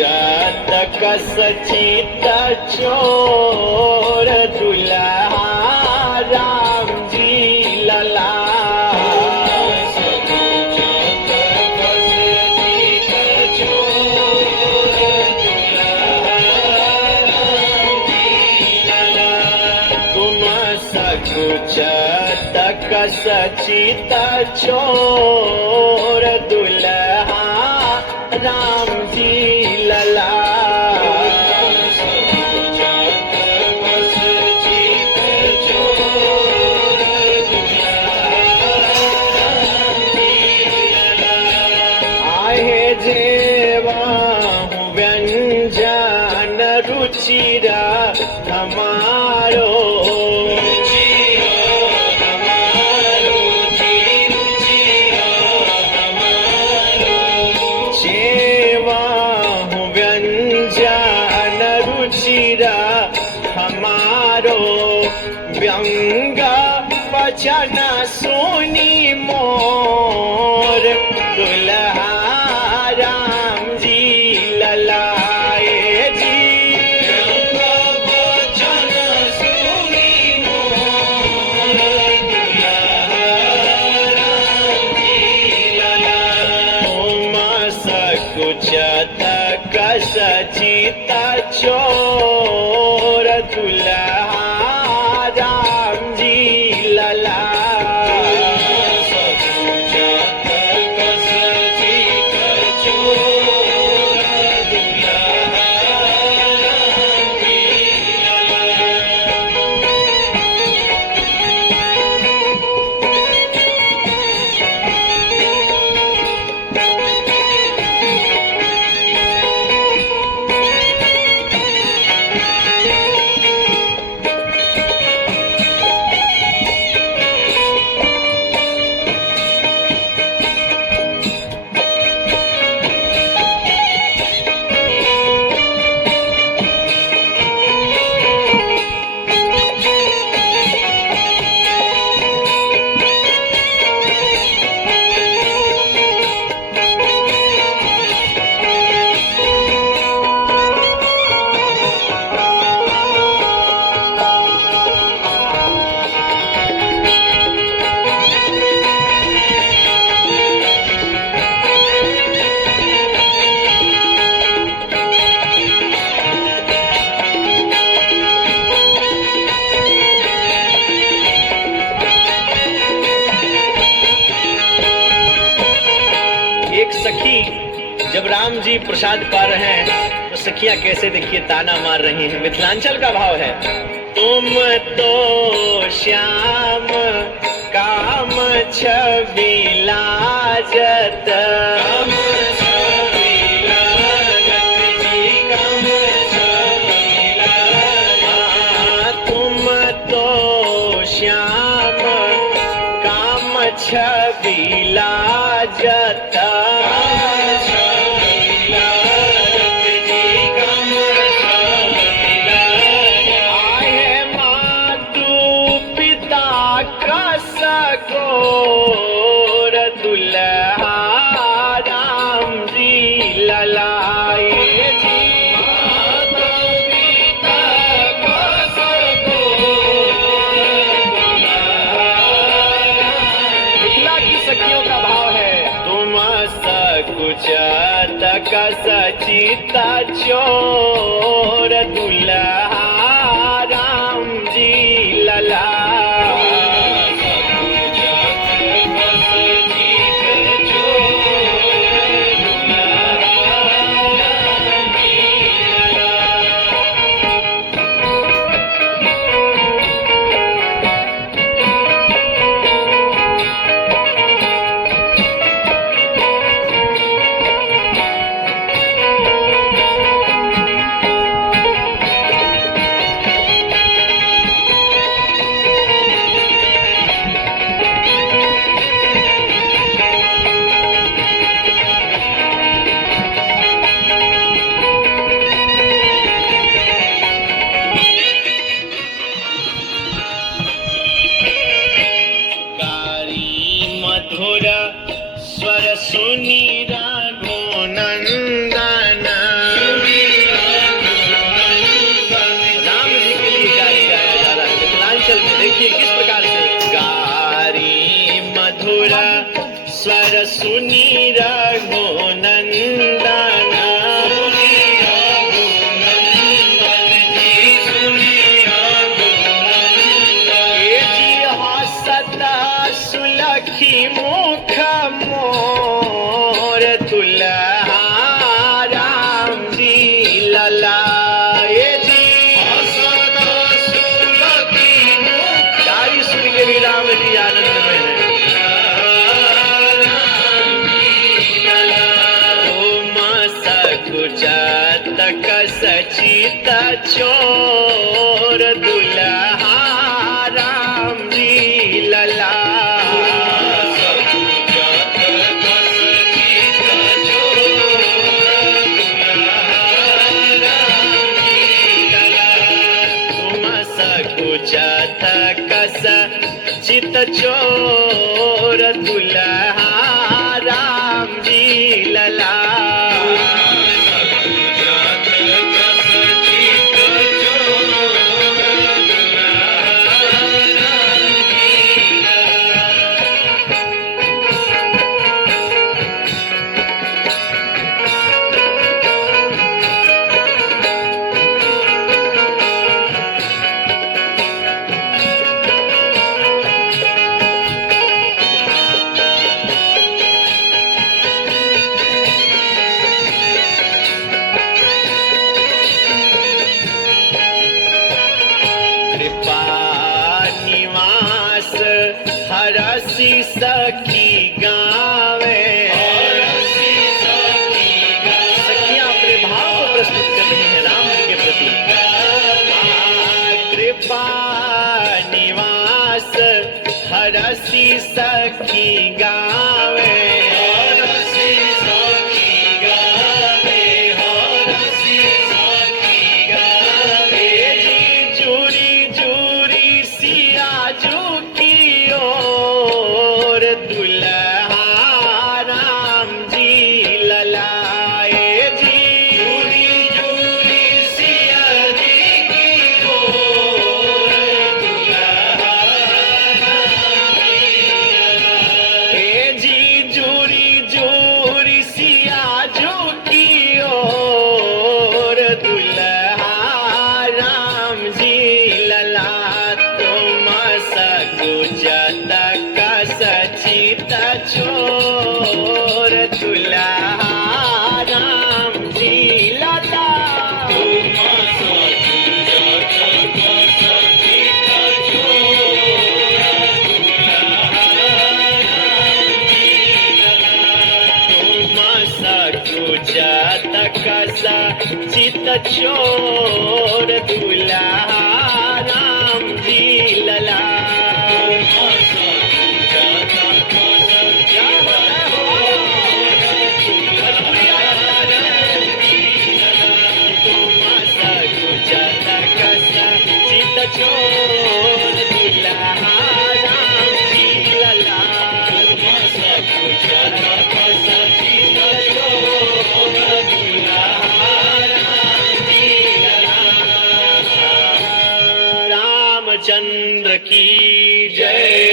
शतक सचित चोर दुल्हा राम जी लला। तुम सकुचतक सचित चोर दुल्हा राम जी लला। आहे जेवाहु व्यंजन रुचिरा हमारो। हमारो व्यंग वचन सुनी मोर दुल्हा राम जी ललाए जी। व्यंग वचन सुनी मोर दुल्हा राम जी लला। तुम सकुचतक सचित चोर दुल्हा राम जी लला। एक सखी जब राम जी प्रसाद पा रहे हैं तो सखियां कैसे देखिए ताना मार रही हैं। मिथिलांचल का भाव है। तुम तो श्याम काम छवि लाजत। तुम तो श्याम काम छवि लाजत। गोर दुल्हा राम जी ललाए जी। मिथिला की सखियों का भाव है। तुम सकुचतक सचित चोर दुल्हा राम जी लला। कस चित चोर दुल्हा राम जी लला। सकुचत कस चित चोर दुल्हा राम जी लला। निवास हरसी सखी गावे। सखियां अपने भाव को प्रस्तुत कर रही हैं राम जी के प्रति। कृपा निवास हरसी सखी गावे। चोर दुल्हा राम जी लला। सकुचत कस चित चोर दुल्हा राम जी लला। चोर दुल्हा राम जी लला। रामचंद्र की जय।